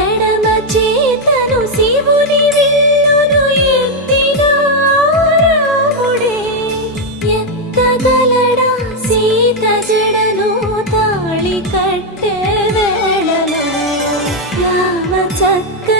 ఎడమ చేతను శివుని విల్లును ఎత్తిన రాముడే ఎత్తగలడా సీత జడను తాళి కట్టే వేళలో రామ చక్క